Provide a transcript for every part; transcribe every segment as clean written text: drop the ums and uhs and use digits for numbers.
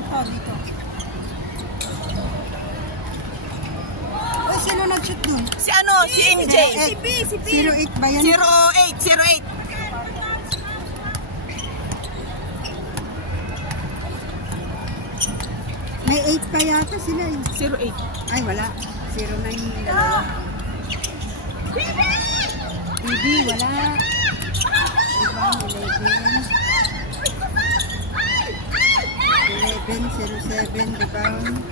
to, dito. Uy, sino nag-shoot dun? Si ano? Si MJ. Si B. 08 ba yan? 08. May 8 pa yata sila eh. 08. Ay, wala. 09 yung dalawa. BB, wala. Ibang 11, 07, rebound.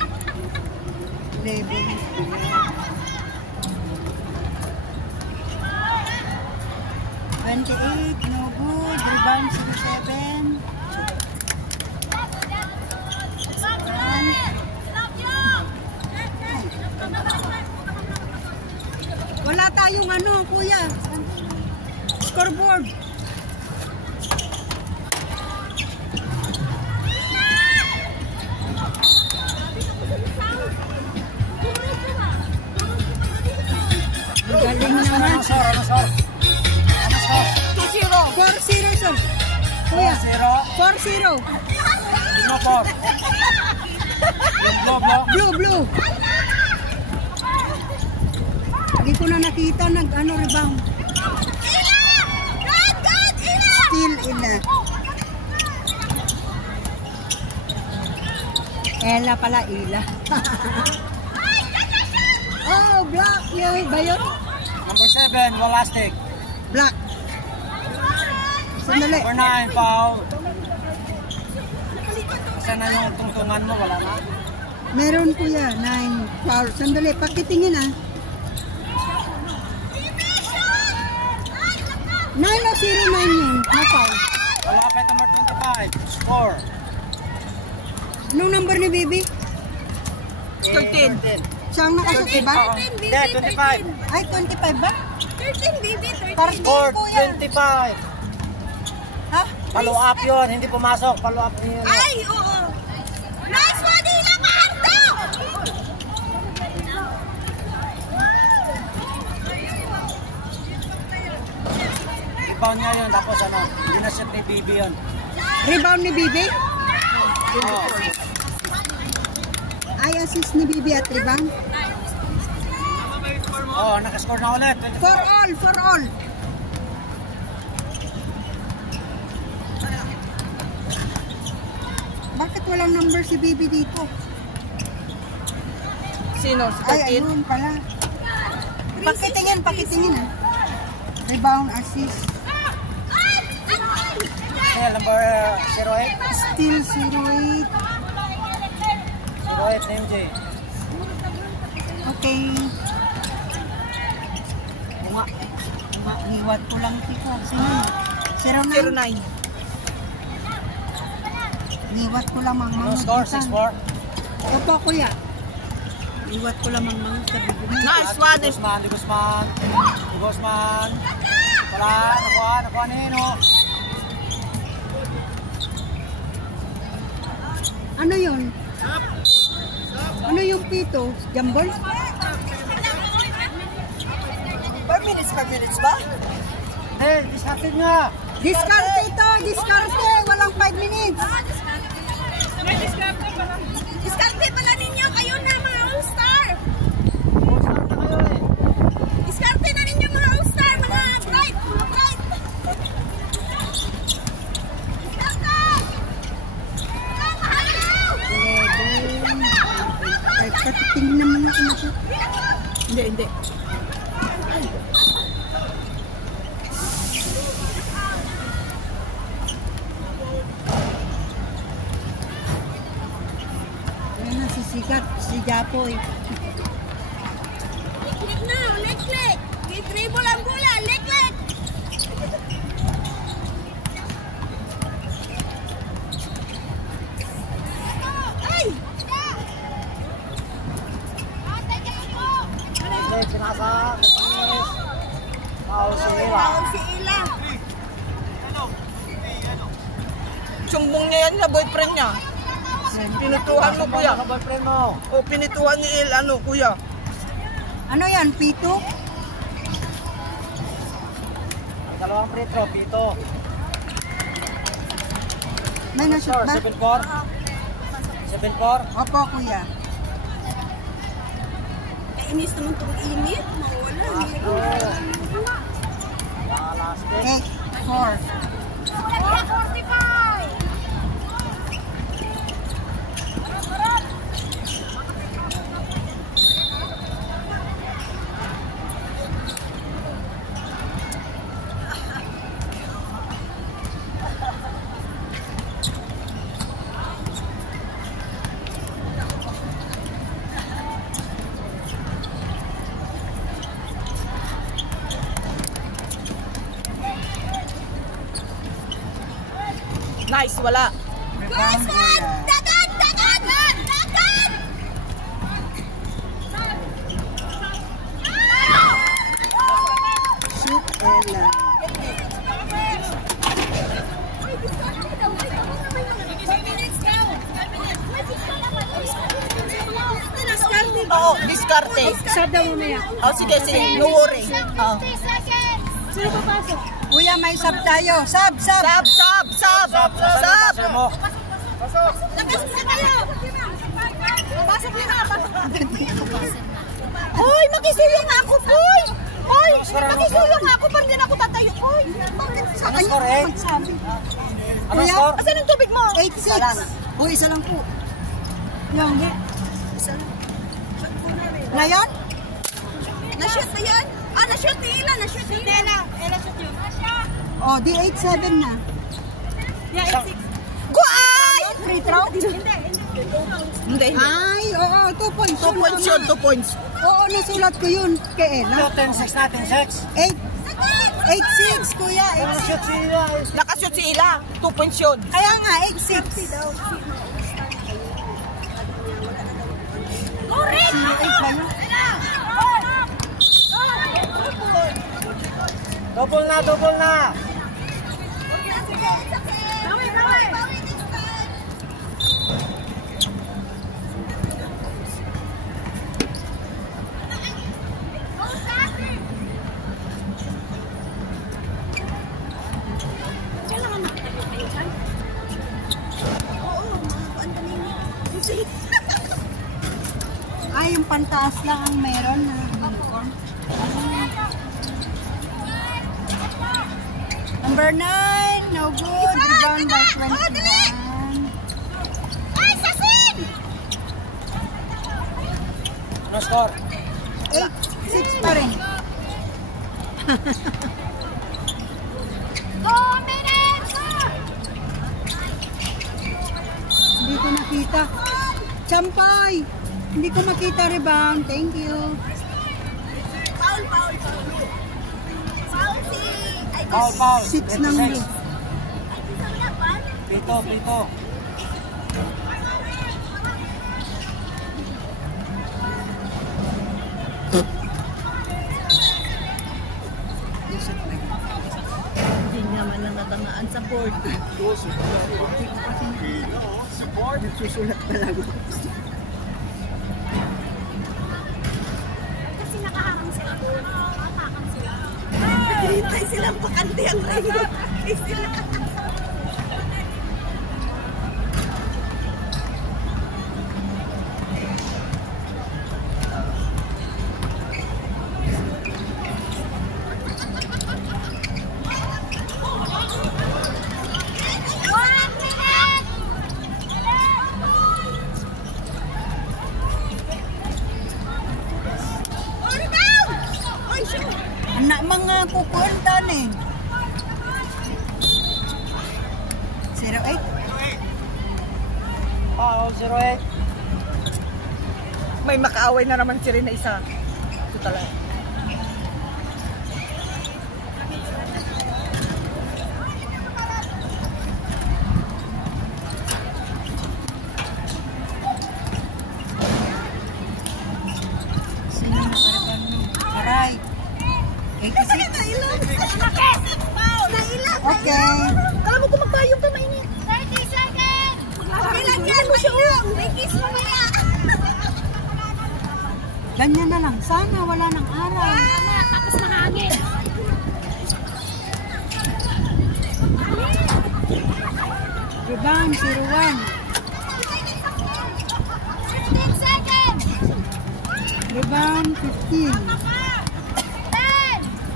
11, no good. Rebound 07. Wala tayong ano, kuya. Scoreboard. Galing naman. 2-0. 4-0, sir. Kuya. 4-0. Blue. Hindi ko na nakita nag-ano rebound. Still ila. Ella pala, ila. Oh, black. Yung ba yun? Number 7, Walastic. Black. Sandali. Number 9, foul. Kasi na yung tungtungan mo, wala na. Meron kuya, 9 foul. Sandali, pakitingin ah. 9 o 09 yun, na foul. Wala kay number 25, score. Anong number ni Bibi? 13. Siyang nakasot, diba? Hindi, 25. Ay, 25 ba? 13, baby, 13. Para Score, kuya. 25. Ha? Follow up yun, hindi pumasok. Follow up yun. Ay, oo. Nice one, Ila Marto! Rebound niya yun, tapos ano, hindi na shoot ni BB yun. Rebound ni Bibi? Oo. Ay, assist ni Bibi at rebound? Oo, nakascore na ulit. 24. For all. Bakit walang number si Bibi dito? Sino? Ay, ayun pala. Pakitingin ah. Rebound, assist. Kaya number 08. Still 08. 08 MJ. Okay. Bunga. Iwat ko lang ito. Sino? 09. Iwat ko lang mga No score, 6-4. Opo, kuya. Iwat ko lang mga sa bibig. Nice one. Di Guzman. Wala, nakuha nino. Ano yun? Ano yung pito? Jambol? 5 minutes ba? Hey, discarded nga. Diskarte ito! Diskarte! Walang 5 minutes! Diskarte pala ninyo, kayo na mga all-star. Diskarte na ninyo mga all-star, mga bright. Ay, patitingin naman ako na ito. Hindi. Ayan na, sisikat. Si Japoy. Lik na, lik. Dribble ang kuya, lik. Ay! Pinasa. Foul si Ila. Si Ila. Sumbong niya yan sa boyfriend niya. Pinituhan mo, kuya. Sa boyfriend mo. O, pinituhan ni Il, kuya. Ano yan? Pito? Dalawang free throw, Pito. May nashoot ba? 7-4. 7-4? Opo, kuya. Kainis naman ito mag-init. Mawala. 8-4. 45! Nice, wala. Nice one! Dagan! Dagan! Dagan! Shoot, Ella. Oo, diskarte. Sab daw mamaya. Oh, sige, sige. No worry. Oh. Sino papasok? Kuya, may sab tayo. Sab, sab. Sab, sab, sab. Sab. Labas na kayo! Pasok na! Hoy, makisuyo nga ako, boy. Hoy, makisuyo nga ako. Parang din ako tatayo. Hoy. Sa kanya magsabi. Kuya, Asan ang tubig mo? 8-6. Uy, isa lang po. Yung, ngayon? Na-shoot na yan? Ah, na-shoot ni Ila! Na-shoot ni Ila! Ila shoot yun. Oh, di 8-7 na. Yeah, 8-6. Guay! Free throw? Hindi. Ay, oo, 2 points. 2 points yun, 2 points. Oo, nasulat ko yun kay Ella. 10-6 natin, 6. 8-6, kuya. 8-6. Nakashoot si Ila. 2 points yun. Kaya nga, 8-6. Correct! Double na, double na. Bawi, bawi! Bawi next time! Kailangan nakatabi kayo dyan? Oo, ang dami niya. Ay, yung pantaas lang ang meron na uniform. Number 9, no good. Rebound by 21. Ay, sasin! Ano score? 8-6 pa rin. 2 minutes! Hindi ko nakita. Champay! Hindi ko makita rebound. Thank you. Foul, foul, foul. Foul si... Ay, Foul, foul. 6 ng blue. Pito, pito. Hindi naman lang natamaan sa board. Nagsusulat pa lang. kasi nakahangang sila doon. Nakahangang sila. Hintay silang pakante ang rayo. Hintay sila. Anak mga kukuntan eh. 0-8. Foul, 0-8. May makaaway na naman si Rin na isa. Ito talaga. Sino nakarapang aray? 86. Okay. Alam mo kung magbayong ka mainit. 30 seconds! Kailan yan? Mayroong! May kiss mo maya! Ganyan na lang. Sana wala ng araw. Tapos mahangin. Rebound, 0-1. 11, 15. 10,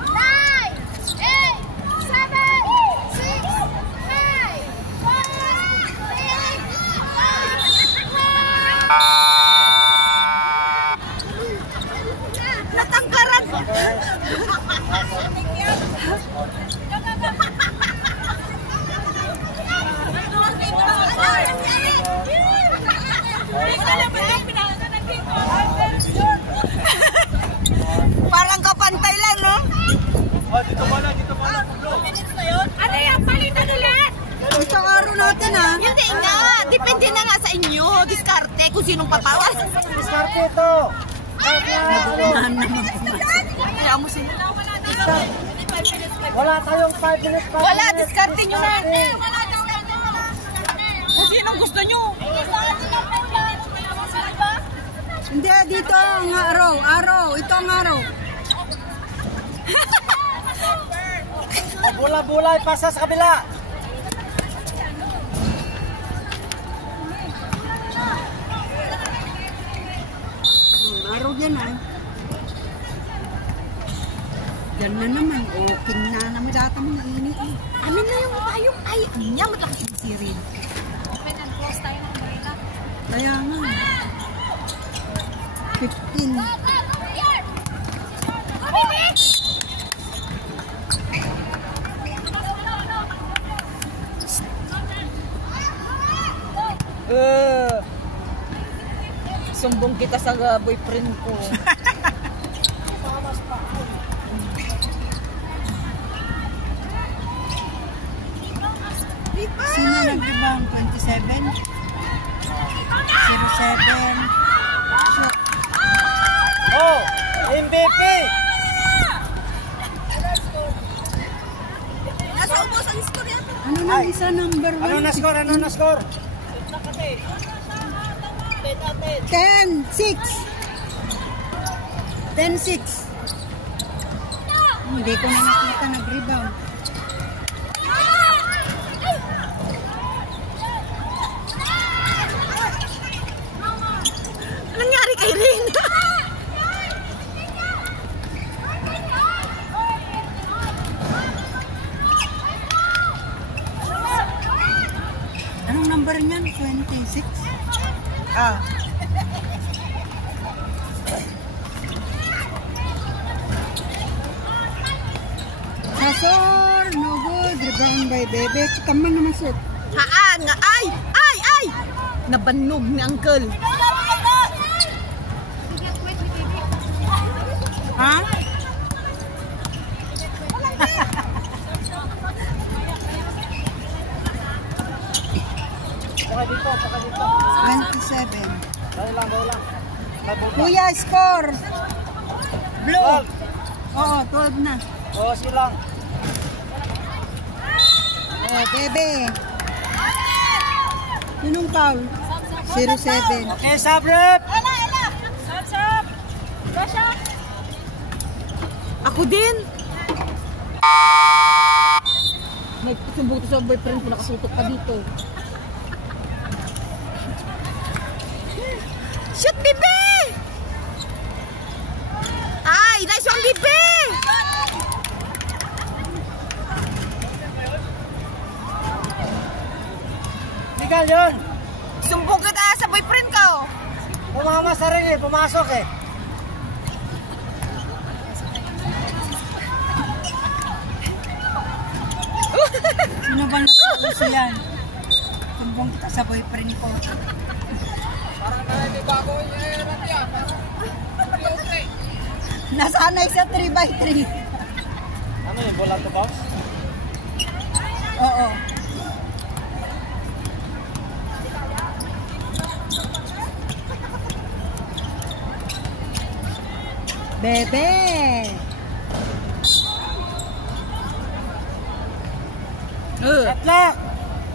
9, 8, 7, 6, 5, 4, 3, 2, 1. Natanggaran! Parang kapantay lang, no? Oh, dito ba na? Ano yung palitan ulit? Ito araw natin, ha? Hindi nga. Depende na nga sa inyo. Diskarte kung sinong papawal. Diskarte ito. Naman naman. Kaya mo sila. Wala tayong 5 minutes. Wala, diskarte nyo na. Kung sinong gusto nyo. Hindi, dito ang araw. Araw. Ito ang araw. Bula-bula, ipasa sa kabila. Araw dyan, ha? Yan na naman. Okay na naman. Data mo nainit, eh. Amin na yung tayong ay. Niya, matlaki si Sirin. Kaya nga. 15. Sumbong kita sa boyfriend ko. Sino nag-rebound? 27? 07? Oh, MVP. Nasa ubos ang score yan. Ano na isa number 1? Ano na score? Ano na score? 10, 6. 10, 6. Hindi ko na nakita nag-rebound. Anong nangyari kay Rin? Anong number niyan? 26? Ah. Sasor, no good. Rebound by Bebe. Kaman na masot. Haan nga. Ay! Ay! Ay! Nabanog ni Uncle. Ha? Paka dito, paka dito. 27. Dahil lang. Kuya, score. Blue. 12. Oo, 12 na. Oh, silang. Oh, Bebe. Sinong foul? 07. Okay, sabrip. Ako din. Nagsumbong sa boyfriend ko, nakasutok ka dito. Shoot, Bibi! Ay, nice one, Bibi! Legal yun. Sumbong kita sa boyfriend ko. Pumama sa ring eh, pumasok eh. Sino ba nagsuso yan? Tumbong kita sa boyfriend ko. Nasanay sa 3x3. Ano yun, bola to box? Oo. Bebe! Atlak!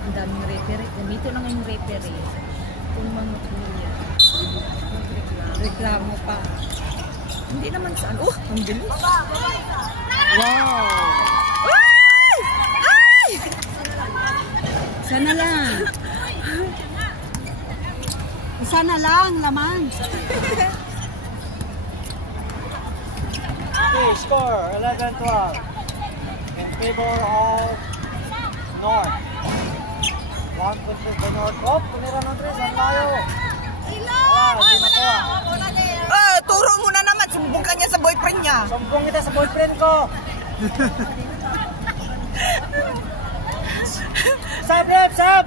Ang daming referee. Ganito na nga yung referee. Kung mga kuya. Reklamo pa. Hindi naman saan. Oh, ang bilis. Wow! Ay! Ay! Sana lang. Isa na lang, laman. score 11-12 in favor of North. 1 point to the North. Oh, tumira ng 3. Ang layo. Turo mo na naman. Sumbong ka niya sa boyfriend niya. Sumbong kita sa boyfriend ko. Sab, rep, sab!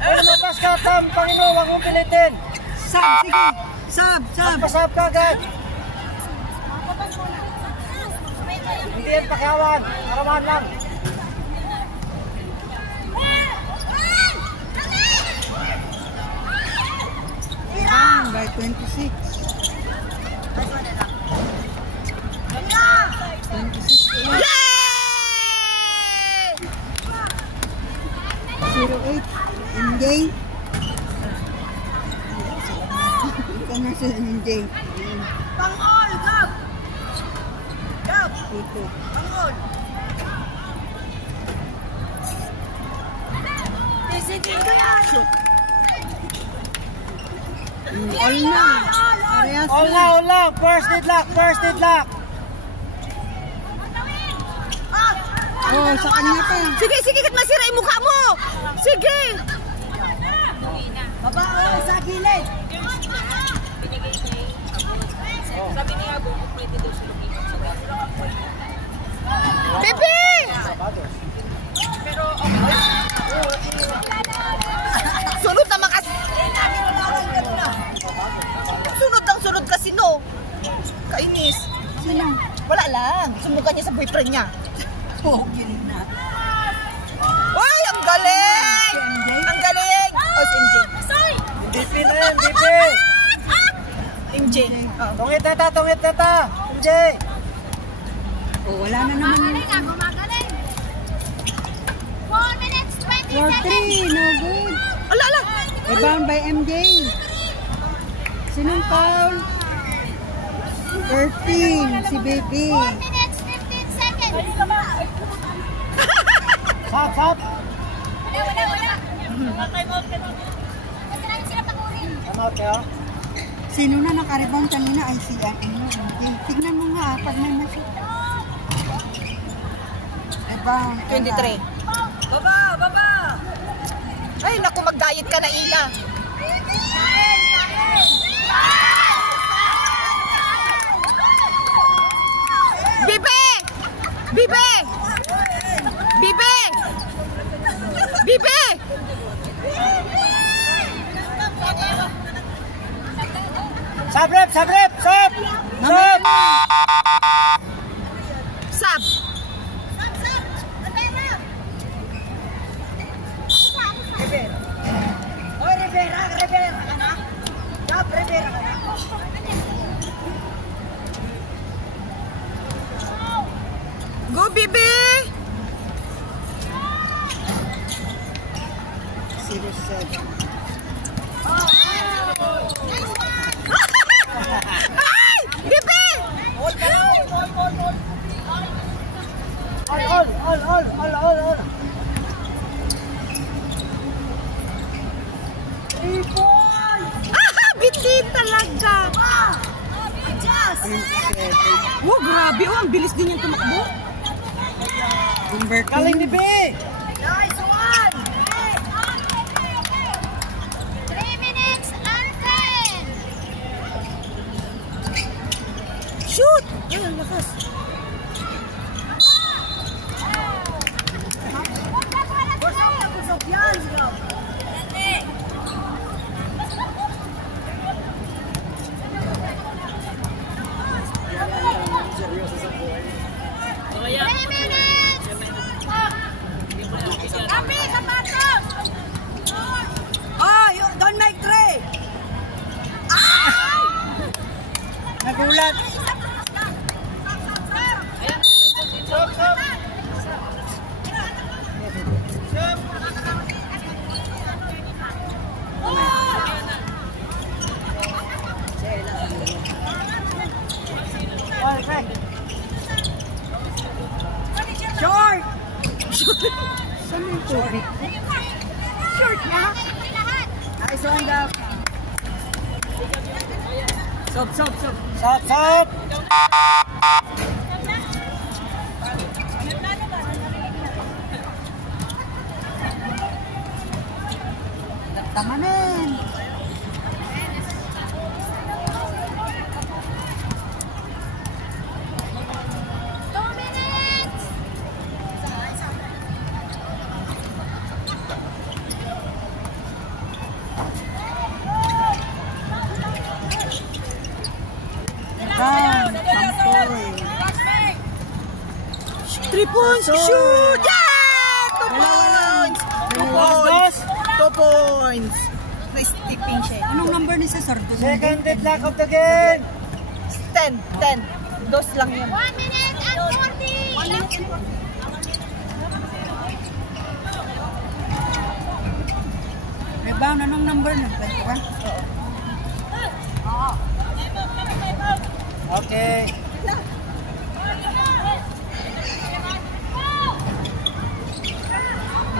Ay, lumabas ka, Tam. Panginoon, huwag mong pilitin. Sab, sige. Sab, sab. Pasab ka agad. Hindi yan pakiawan. Karaman lang. By 26. 26. Yay! 08. MJ. Ito na si MJ. Pangol, Gab! Gab! Ito. Pangol! Isitin ko yan! All na. Parehas All na. lang. First deadlock, first deadlock. Oh, sa kanya pa. Sige, sige, kat masira yung mukha mo. Sige. Baba, sa gilid! Sabi niya, pwede daw siya lumipat sa Bebe! Pero okay. Sunod naman kasi. Sunod kasi no. Kainis. Sino? Wala lang. Sumbong ka niya sa boyfriend niya. Pogi na. Ay, ang galing! Ang galing! Oh, si MJ. DP na yan, DP. MJ. Oh. Tungit na ta. MJ. Oh, wala na naman. Gumagaling! 4 minutes, 20 For 3, no good. Ala, ala. Rebound by MJ. Sinong foul? 13, si Baby. 4 minutes, 15 seconds! Sab, sab. Wala. Time out. Kasi lang sila pakurin. Come out kayo. Sino na nakarebound kanina? Ay, si MJ. Tignan mo nga, pag may masuk. Rebound. 23. Baba! Ay, naku, mag-diet ka na, Ila. Bibe! Bibe! Bibe! Bibe! Sab, rep, sab. Sab! Hoy, Rivera ka na? Gab, Rivera ka na? Go, Bibe! 07. Ay! Bibe! All. Biti talaga! Oh, grabe. Oh, ang bilis din yung tumakbo. Number 2. Galing ni B. Nice one! 3 minutes and 10! Shoot! Ay, ang lakas. Busog yan, Gab! Don't make 3! Nagulat. Short! Saan yung tubig? Short na! Nice one, Gab. Sob. Sab. Tamanin. Three points! Shoot! Yeah! 2 points! 2 points! 2 points! Nice tipping siya. Anong number ni Cesar? Second deadlock of the game. 10. Dos lang yun. 1 minute and 40! Rebound, anong number na? 21? Okay.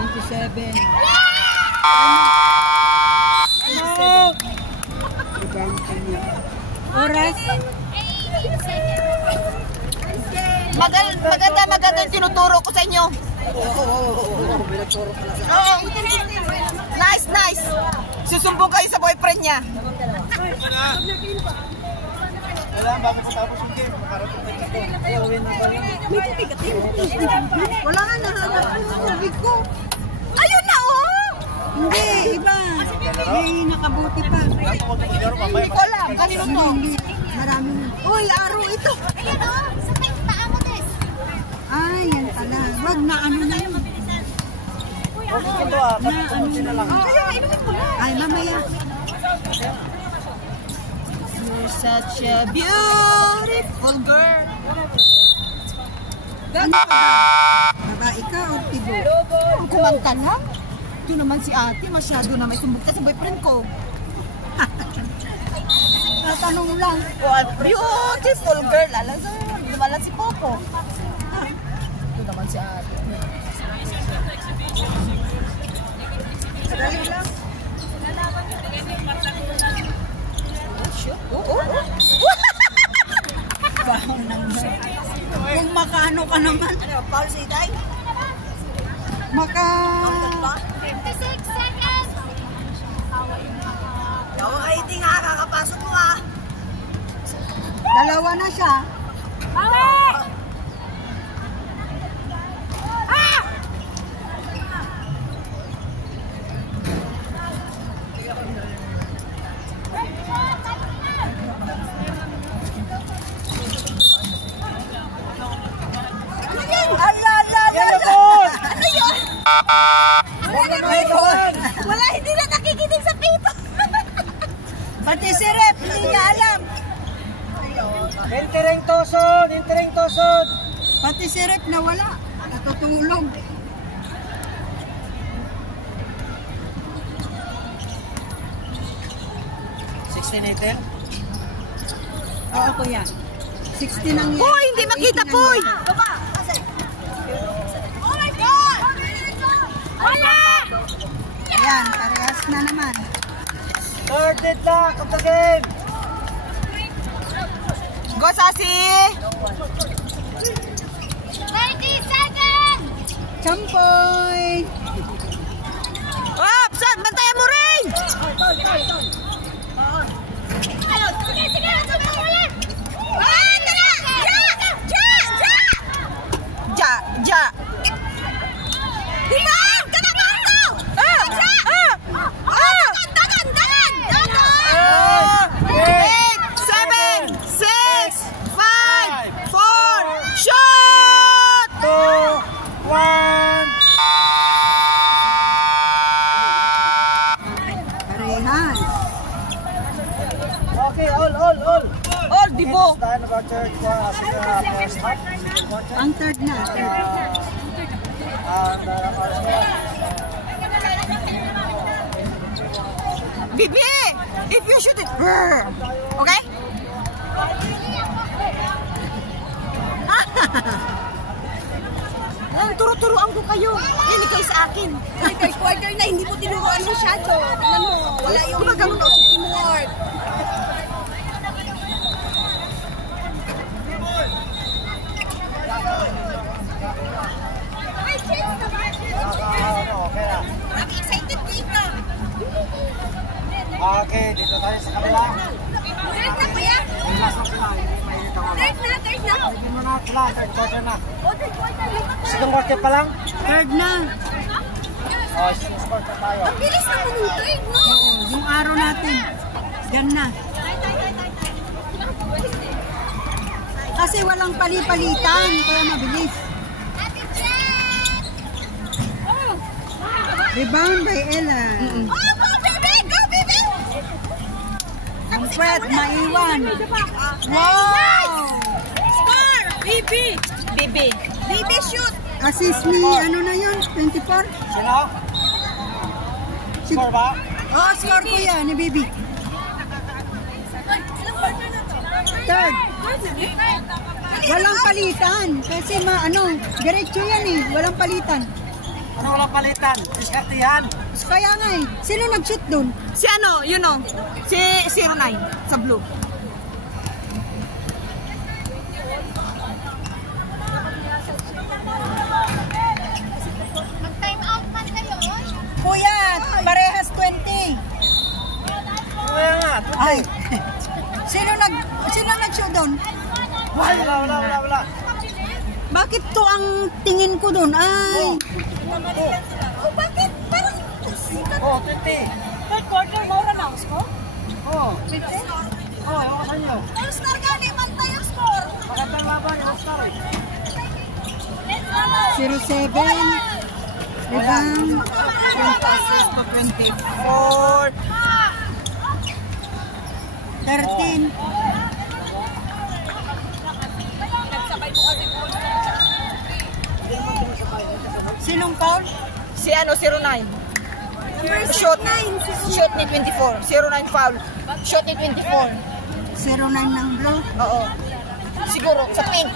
27. Rebound kanya. Oras? Maganda yung tinuturo ko sa inyo. Oo. Nice. Susumbong kayo sa boyfriend niya. Wala, bakit tapos yung game? Makarating na dito. Win na tayo. Wala nga, nahanap ko yung sabi ko. Ayun na, oh! Hindi, iba. May nakabuti pa. Hindi ko alam. Kanino to? Hindi. Maraming. Uy, araw ito. Ayan o, sa may paa mo, Tess. Ay, yan pala. Wag na ano na yun. Ay, mamaya. You're such a beautiful girl. Ano ka ba? Babae ka o tibo? Ang kumanta lang. Ito naman si ate, masyado na may sumbog ka sa boyfriend ko. Tatanong lang. Oh, beautiful girl. Alam sa lumalan si Popo. Ito naman si ate. Dali lang. Bahong nang kung makano ka naman. Ano, Paul Siday? Maka... 56 seconds! Yawa ka hindi nga, kakapasok mo ha. Dalawa na siya. Bawi! Wala, hindi na nakikinig sa pito. Pati si Rep, hindi niya alam. Entering Toson. Pati si Rep na wala. Natutulog. Oo, kuya. 60 nang yan. Hoy, hindi makita, Poy. Oh my God! Wala! Ayan, parehas na naman. Third deadlock of the game. Go, Sasi. 30 seconds! Champoy! Up, San, bantayan mo rin. Sige, ulit! Ah, tara! Ja. Diba? Kanabato! Dagan! 8, 7, 6, 5, 4, shoot! 2, 1. Parehas. Okay, all. Oh, dibo. Stand about third first half. Ang third na. Third. Bibi, if you shoot it, okay? Turo-turuan ko kayo. Hindi kayo sa akin. Third quarter na, hindi mo tinuruan masyado. Tignan mo, wala yung teamwork. Okay na. I'm excited dito. Okay, dito tayo sa kabila. Third na kuya. Last na sila. Mainit ako. Third na. Hindi mo na sila. Third quarter na. Oh, third quarter. Second quarter pa lang. Third na. Oh, second quarter tayo. Ang bilis naman yung third, no? Yung araw natin. Yan na. Kasi walang pali-palitan, kaya mabilis. Rebound by Ella. Oh, go, baby! Go, baby! Ang pwet, maiwan. Wow! Score! Bibi! Bibi. Bibi, shoot! Assist ni, ano na yun? 24? Sino? Score ba? Oh, score ko yan, ni Bibi. Third. Walang palitan. Kasi diretso yan eh. Walang palitan. Ano walang palitan? Diskartihan. Kaya nga eh. Sino nag-shoot dun? Si ano, you know, si 09 sa blue. Mag-time out man kayo. Kuya, parehas 20. Kaya nga. Ay. Sino nag-shoot dun? Wala. Bakit to ang tingin ko dun? Ay. Oh, bakit? Parang Oh, 20. third quarter, maura na ang score? Oh. Oh, ewan ko sa inyo. All-star gani, man tayo score. Magandang laban, all-star eh. 07. Rebound. 24. 13. Nagsabay po kasi po. Sinong foul? Si ano, 09. Shot ni 24. 09 foul. Shot ni 24. 09 ng blue. Oo. Siguro, sa pink.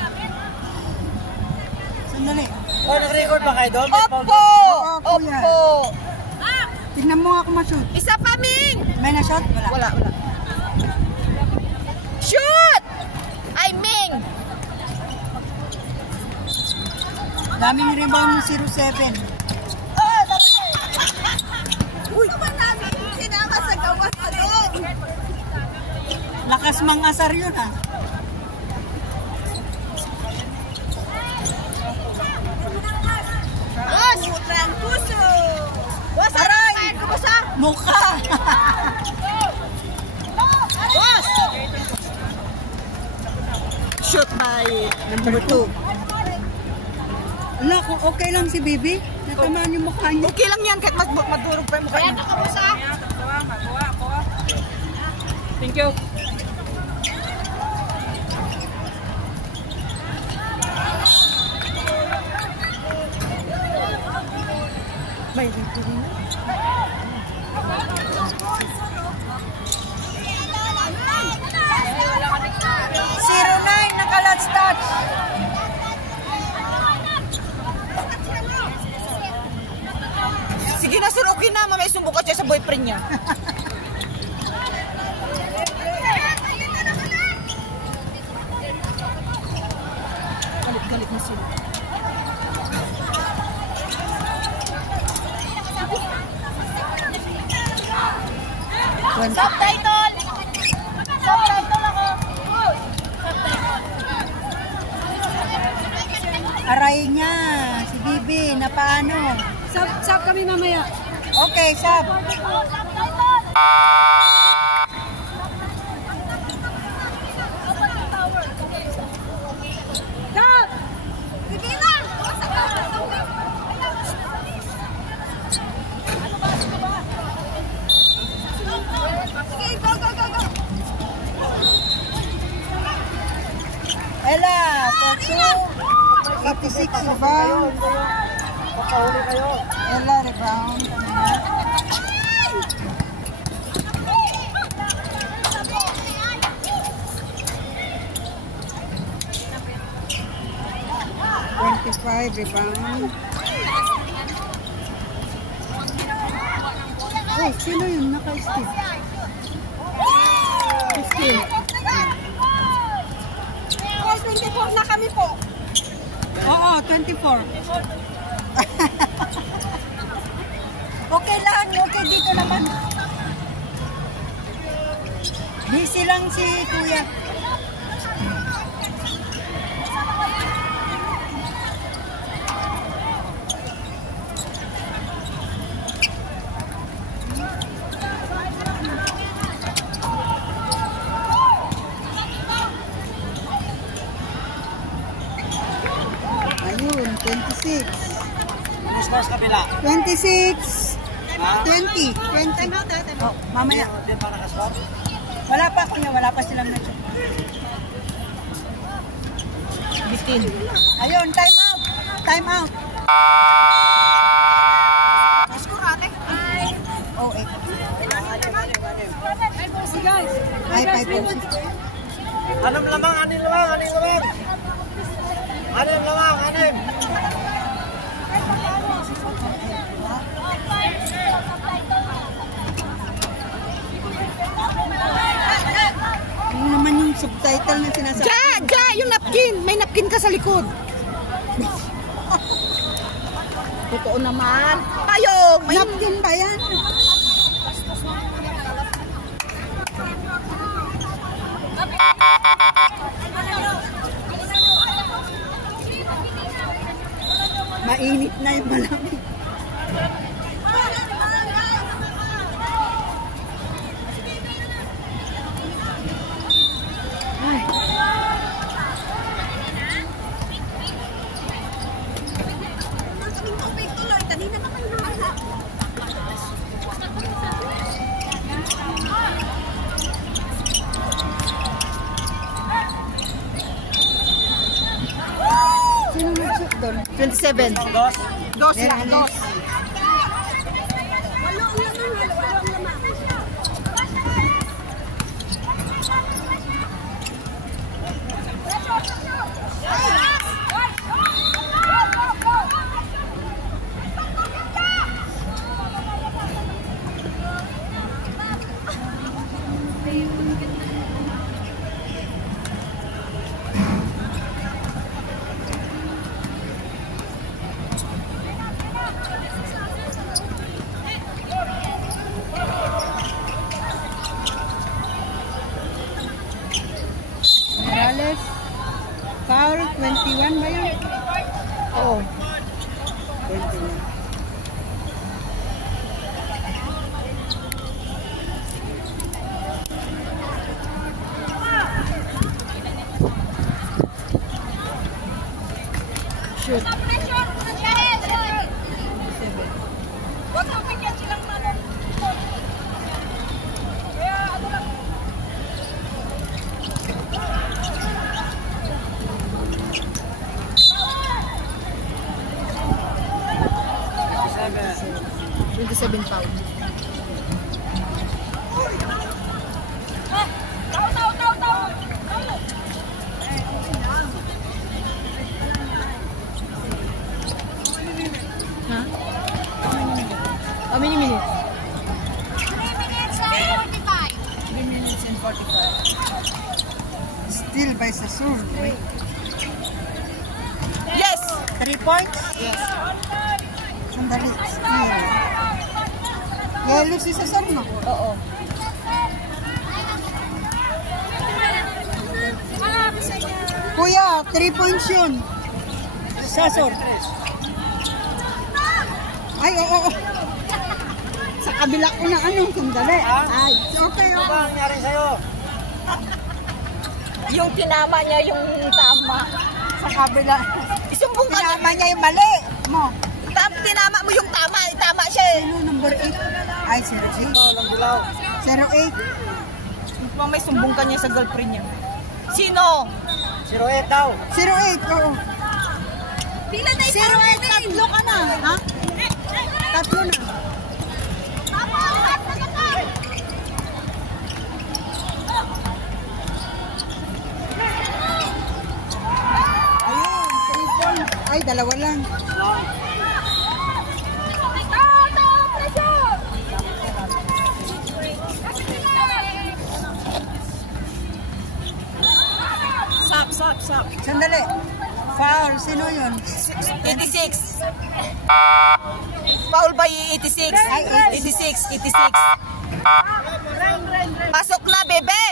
Sandali. Oh, nag-record ba kayo doon? Opo! Oo, kuya. Opo! Tignan mo ako ma-shoot. Isa pa, Ming! May na-shot? Wala. Wala. Shoot! Ay, Ming! Daming rebound ng 07. Uy! Sama namin sinama sa gawas na doon. Lakas mang asar yun ah. Boss! Putrang puso! Boss, aray! Boss, ah! Mukha! Boss! Shoot by Number 2. Ala, kung okay lang si Bibi, natamaan yung mukha niya. Okay lang yan kahit madurog pa yung mukha niya. Ka, boss, ah! Thank you. May dito rin. 09, naka-last touch. Sige na, sir, okay na. Mamaya sumbukat siya sa boyfriend niya. Galit na sila. Subtitle! Subtitle ako! Aray niya, si Bibi, na paano? Sub kami mamaya. Okay, sub. Stop! Sige lang! Sige, go, go, go, go! Ella, 86 rebound. Pakahuli kayo. Ella, rebound. Rebound. Oh, sino yun? Naka-steal. 15. Oh, 24 na kami po. Oo, 24. Okay lang, okay dito naman. Busy lang si Kuya. Ayun, 26. Kumusta sa kabila? 26. Ha? 20. 20. Oh, mamaya. Hindi pa nakaswap? Wala pa, Kuya. Wala pa silang nag 15. Ayun, time out. Time out. Oh, 8. Ay, 5. Anong lamang? Anim lamang? Anim lamang? Anim lamang? Anim? Ano naman yung subtitle na sinasabi? Yung napkin. May napkin ka sa likod. Totoo naman. Ayong! Napkin ba yan? Mainit na yung malamig. Sino nag-shoot doon? 27. Dos? Dos lang. Dos. Morales. Foul, 21 ba yun? Oo. 21. Shoot. Seven. 27 pound. Ha? How many minutes? 3 minutes and 45. Still by Sasur. Yes! 3 points? Yes. Sandali. Still. Yellow si Sasur, no? Oo. Kuya, 3 points yun. Sasur. Ay, oo. Sa kabila ko na anong sandali. Ay, okay, Ano ba okay. nangyari sa'yo? Yung tinama niya yung tama. Sa kabila. Isumbong ka niya. Tinama niya yung mali. Mo. Tinama mo yung tama. Tama siya eh. Ano, number 8? Ay, 08. Oh, lang dilaw. 08. Mukhang may sumbong ka niya sa girlfriend niya. Sino? 08 daw. 08, oo. Pila na 08, tatlo ka na. Ha? Tatlo na. Ayun, 3 points. Ay, dalawa lang. Stop. Sandali. Foul. Sino yun? 86. Foul by 86. Ay, 86. Pasok na, bebe!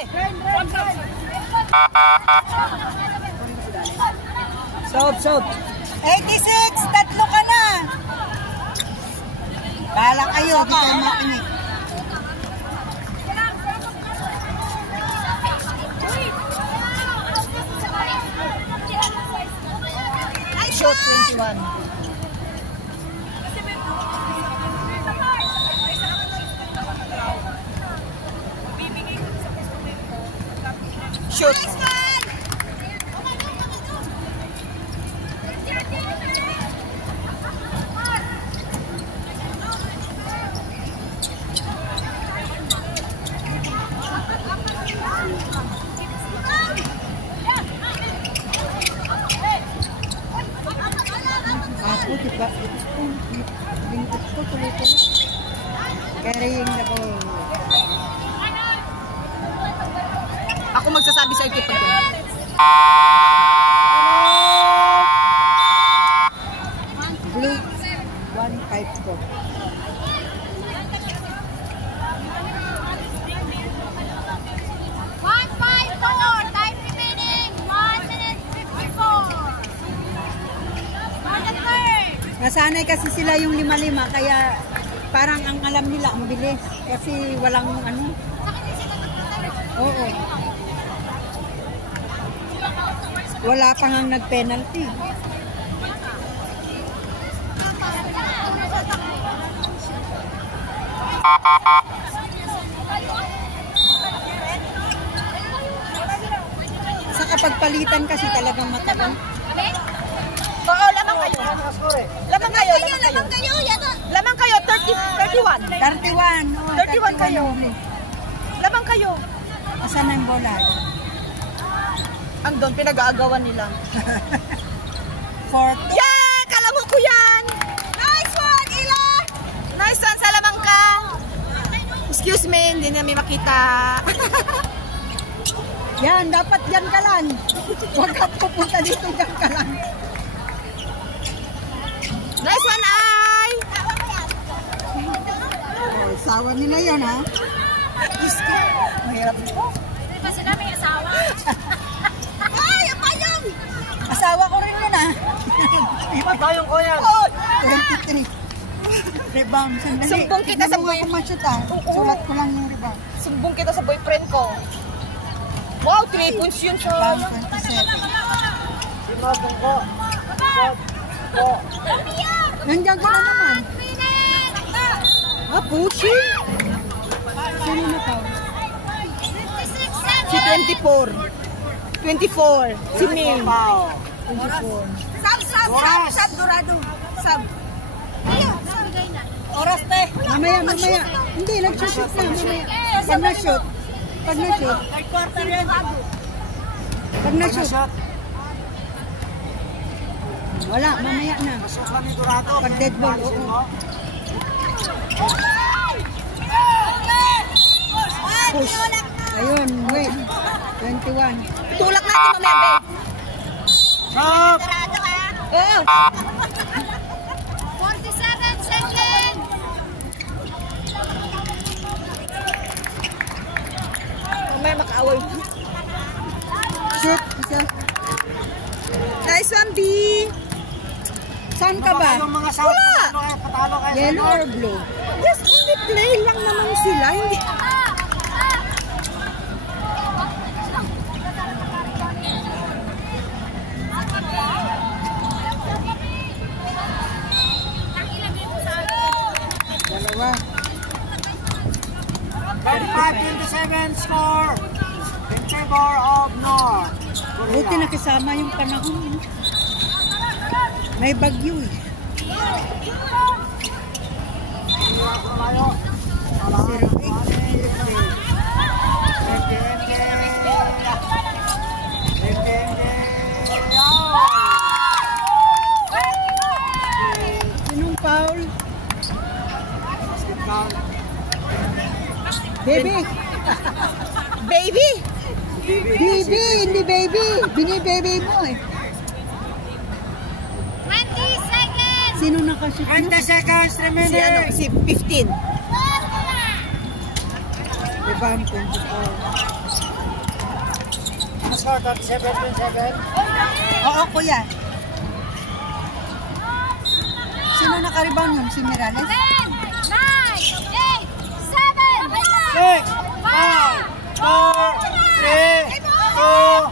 Sob. 86, tatlo ka na. Bala kayo, di kayo makinig. Shoot 21. Shoot. Ako, diba? Lingkot ko tuloy-tuloy. Carrying the ball. Ako magsasabi sa ikip pag Blue, 1-5 ko. Time remaining, 1 minute 54. Nasanay kasi sila yung 5-5, kaya parang ang alam nila, ang bilis. Kasi walang ano. Oo. Wala pa nga nag-penalty. Sa kapagpalitan kasi talagang matagal. Oo, lamang kayo. Lamang kayo. Lamang kayo, 31. 31. Oh, 31 kayo. Lamang kayo. Asan na yung bola? Andun, pinag-aagawan nila. 4. Yeah! Kalamo ko yan! Nice one, Ila! Nice one, sa lamang ka! Excuse me, hindi namin makita. Yan, dapat dyan ka lang. Huwag ka pupunta dito, dyan ka lang. Nice one, Ay! Oh, sawa nila yun, ha? Mahirap ito. Hindi ba sila may asawa? Ay, apa yun? Asawa ko rin yun, ha? Iba tayong ko yan. 23. Rebound, sandali. Sumbong kita sa boy. Ako ma-shoot, ha? Sulat ko lang yung rebound. Sumbong kita sa boyfriend ko. Wow, 3 points yun siya. Rebound, 27. Sinodong ko. Ko. Nandiyan ka na naman. Ah, pushi. Sino na tao? Si 24. 24. Si Ming. 24. Sab, Dorado. Sab. Oras, te. Mamaya. Hindi, nag-shoot na. Mamaya. Pag na-shoot. Pag na-shoot. Wala, mamaya na. Pag dead ball, oo. Push. Ayun, wait. 21. Tulak natin mamaya, babe. Stop! Oo. 47 seconds. Mamaya makaaway. Shoot, isa. Nice one, B. Saan ka ba? Wala. Yellow or blue? Just only play lang naman sila. Hindi. Dalawa. 35-27 score in favor of North. Buti nakisama yung panahon. May bagyo eh. Sinong foul? Baby! Baby. Baby! Hindi baby! Bini-baby mo eh. 20 seconds. Sino nakashoot mo? 20 seconds Si remaining. ano, si 15. Rebound 24. Score 37-27. Oo, kuya. Sino naka-rebound nun? Si Mirales? 10, 9, 8, 7, 6, 5, 4, 3, 2, 1.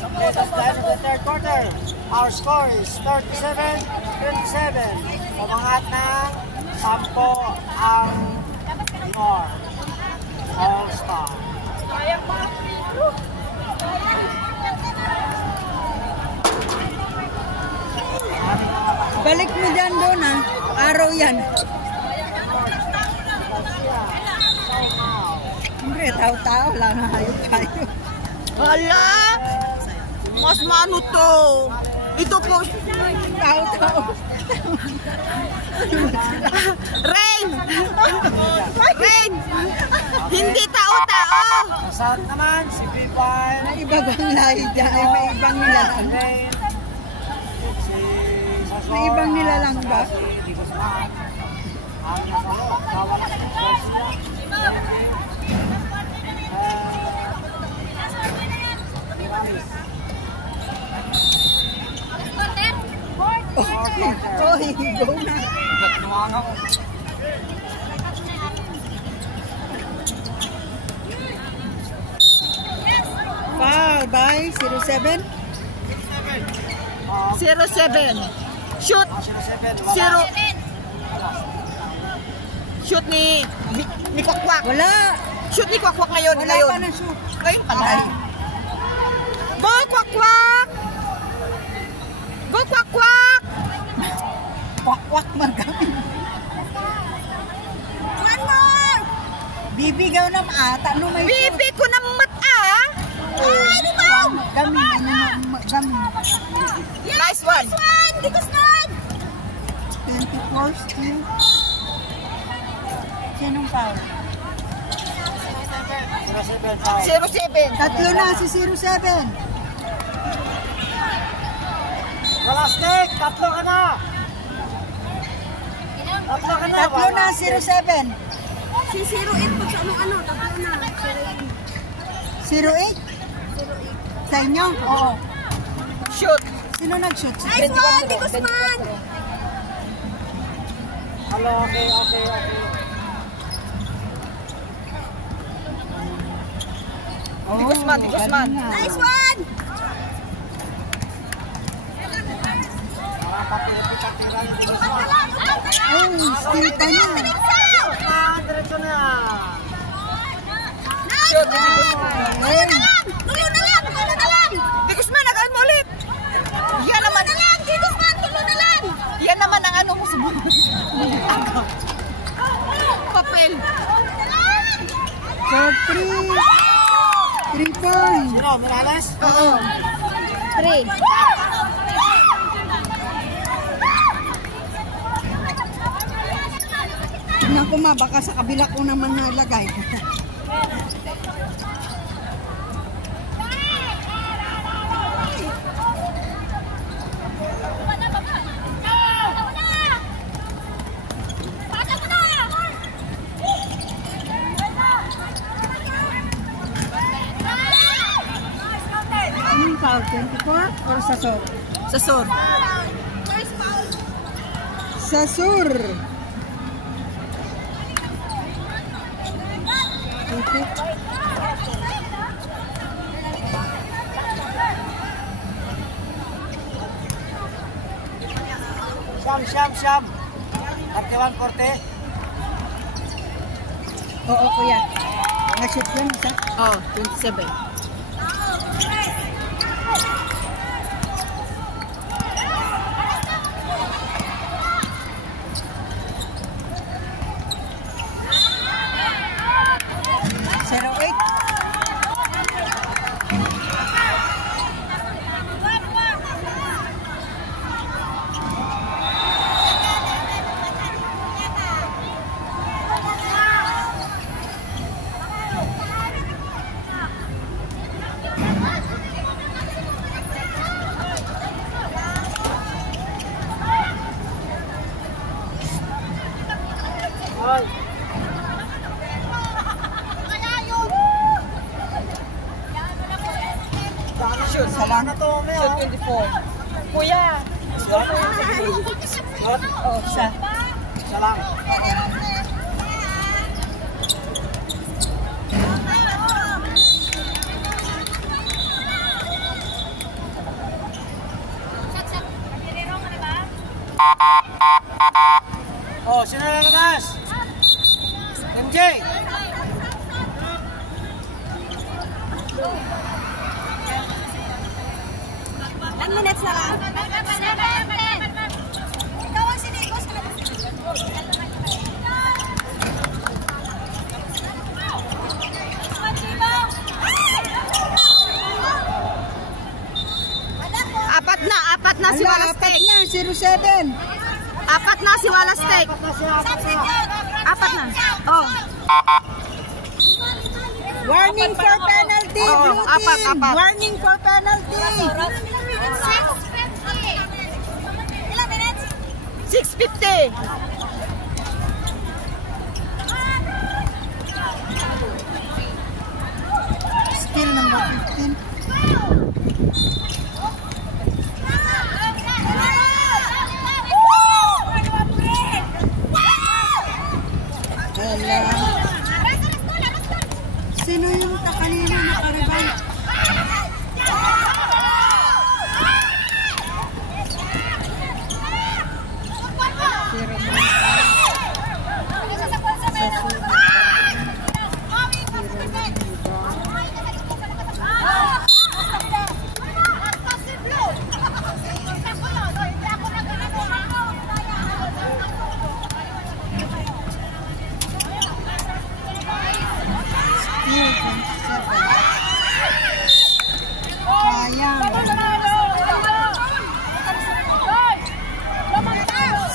Okay, that's the end of the third quarter. Our score is 37-27. Umangat ng 10 ang North All-Star. Balik mo dyan doon ha. Araw yan. Siyempre, tao-tao. Wala na hayop tayo. Hala! Mas mano to. Ito po. Tao-tao. Rain! Rain! Hindi tao-tao! Saan naman si Bibay? May iba bang lahi dyan? Ay, may ibang nilalang. May ibang nilalang ba? Okay. Go na. Foul by 07. 0-7. Shoot! 0. Shoot ni Kwakwak. Wala. Shoot ni Kwakwak ngayon. Wala pa na shoot. Ngayon pala. Go Kwakwak! Go Kwakwak! Kwakwak magamin. One more! Bibigaw na ata. No may shoot. Bibi ko ng mata! Ay, rebound! Gamin. Gamin. Nice one! Because not! 24 still. Sinong foul? 0-7. Tatlo na si 07. Balastik, tatlo ka na! Tatlo ka na! Tatlo na 07. Si 08 po sa ano, tatlo na. 08? Sa inyo? Oo. Shoot! Sino nag-shoot? Nice one, Di Guzman! Hello, okay. Di Guzman. galing nga. Nice one! Oh, still pa niya. Diretso na! Shoot! Di Guzman. Tulo na lang! Di Guzman, nagaan mo ulit! Yan naman. Di Guzman, tulo na lang! Yan naman ang ano mo sa papel. So, 3 points. Sino, Mirales? Oo. 3. Tignan ko ma, baka sa kabila ko naman nalagay. Anong foul? 24 or Sasor? Sasor. Sasur. Okay. Siyam. 31-40. Oo, kuya. Nag-shoot yun isa. Oh, 27. Shoot. Sala na to, may Shoot 24. Kuya. Shot? Oh, siya. Isa lang. Oh, sino na labas? MJ! 10 minutes na lang. Ikaw ang sinigos. Apat na si Walastek. Apat na, 07. Apat na si Walastek. Apat na. Oh. Warning for penalty. Blue team. Apat. Warning for penalty. 650. Skill number 15. Sino yung kanina nakaribang?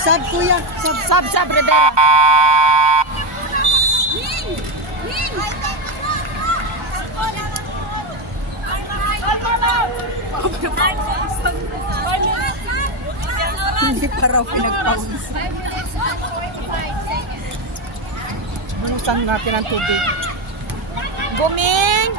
Sab kuya, Sab, Rivera. hindi pa raw pinagpawis. Bunusan natin ang tubig. Guming!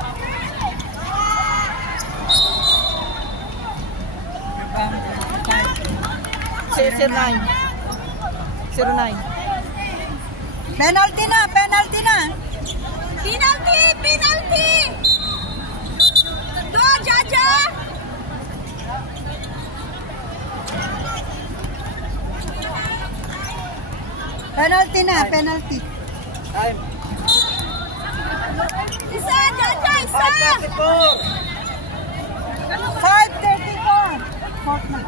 Zero 9. Penalty na! Penalty! Go, Jaja! Penalty na, penalty. Time. Isa, Jaja, isa! 5:34. Fourth na.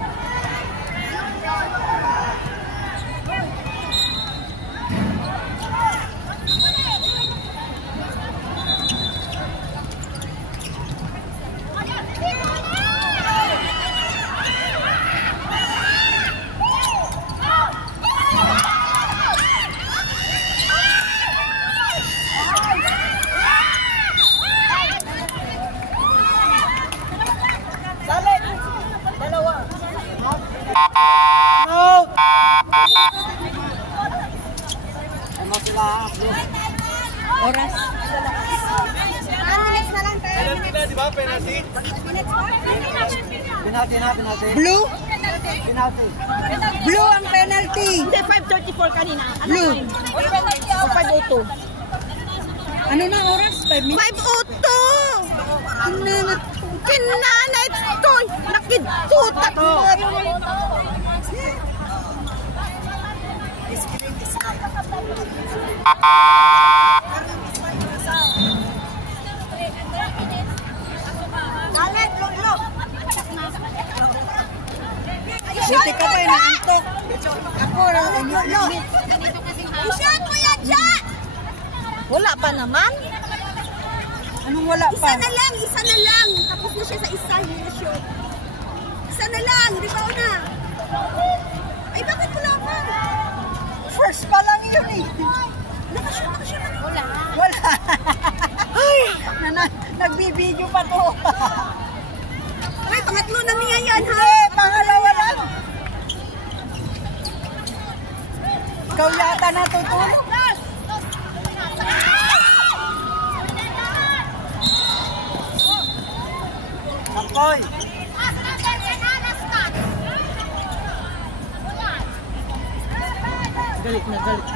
No! Ano sila? Oras. 10 minutes na lang, tayo. Penalty na, di ba? Penalty? Penalty na. Blue? Penalty. Blue ang penalty. Hindi, 5:34 kanina. Blue. O 5:02. Ano na oras? 5 minutes? 5:02! Kinanay ito! Nakitutak mo! Buti ka pa, inaantok. Ako, no. I-shot mo yan, Jack! Wala pa naman. Anong wala pa? Isa na lang. Tapos na siya sa isa, hindi na shoot. Isa na lang, di ba una? Ay, bakit wala pa? First pa lang yun eh. Nakashoot. Wala. Wala. Ay, nagbibideo pa to. Ay, pangatlo na niya yan, ha? Eh, pangalawa lang. Ikaw yata natutulog. Sampoy. Galit na galit.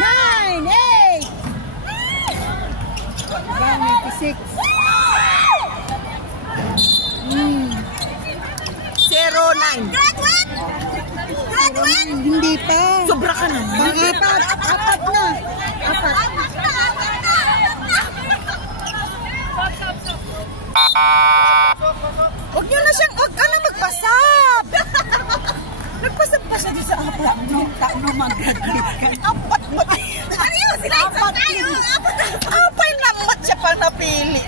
Nine, eight. Bang, 86. 09. Hindi pa. Sobra ka na. Pang-apat. Apat na. Apat. Huwag niyo na siyang, huwag ka na magpasab. Nagpasab pa siya doon sa apat. Takno mag-graduate ka. Apat ba? Ano yun? Sila isang tayo. Apay namat siya pa napili.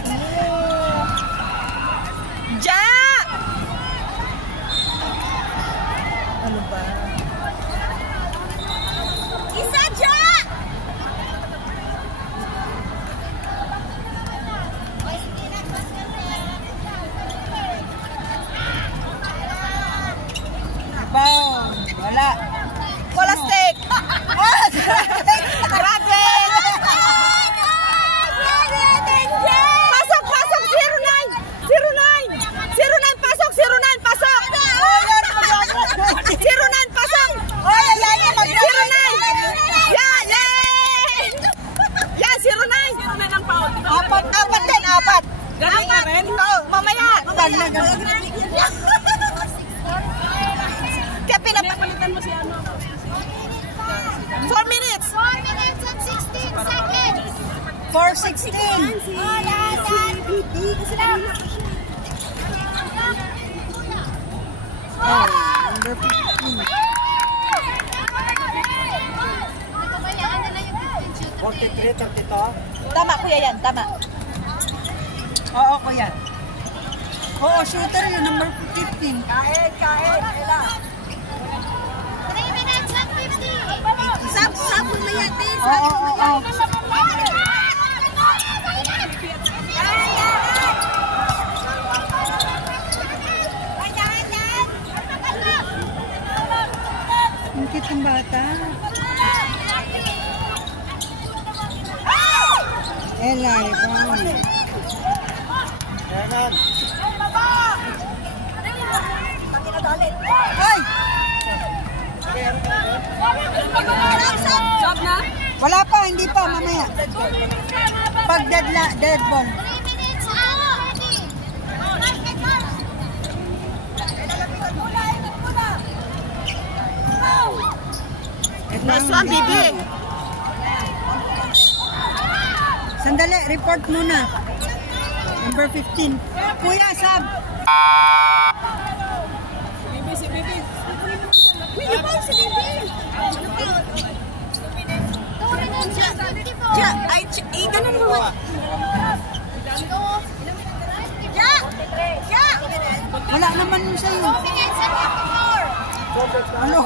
Ja! Ano ba? Isa dya! Bang. Wala. Wala steak! Grabe! Pasok! Pasok! 09! 09! 09! Pasok! 09! Pasok! 09! Pasok! 09! Yan! Yan! Yan! 09! 09 ang paot. Apat din! Apat! Galing ka rin? Oo, mamaya! Kaya pinapalitan mo si ano? 4 minutes! 4 minutes and 16 seconds! 416. Oh, number 15. 43, 32. Tama, kuya yan. Tama. Oo, kuya. Oo, shooter yun, number 15. Kain! Kailan? 3 minutes and 50! Sab mo mayate! Oo. Ang cute ng bata. Ella, Rebon. Meron. Ay! Job na? Wala pa, hindi pa, mamaya. Pag dead ball. 3 minutes and 30! Next one, Bibi. Sandali, report muna. Number 15. Kuya, sab. Bibi, si Bibi. Uy, di ba si Bibi? 2 minutes and 54! Ja, ay, ganun mo. Ja! Ja! Wala naman sa'yo. 2 minutes and 54! Ano?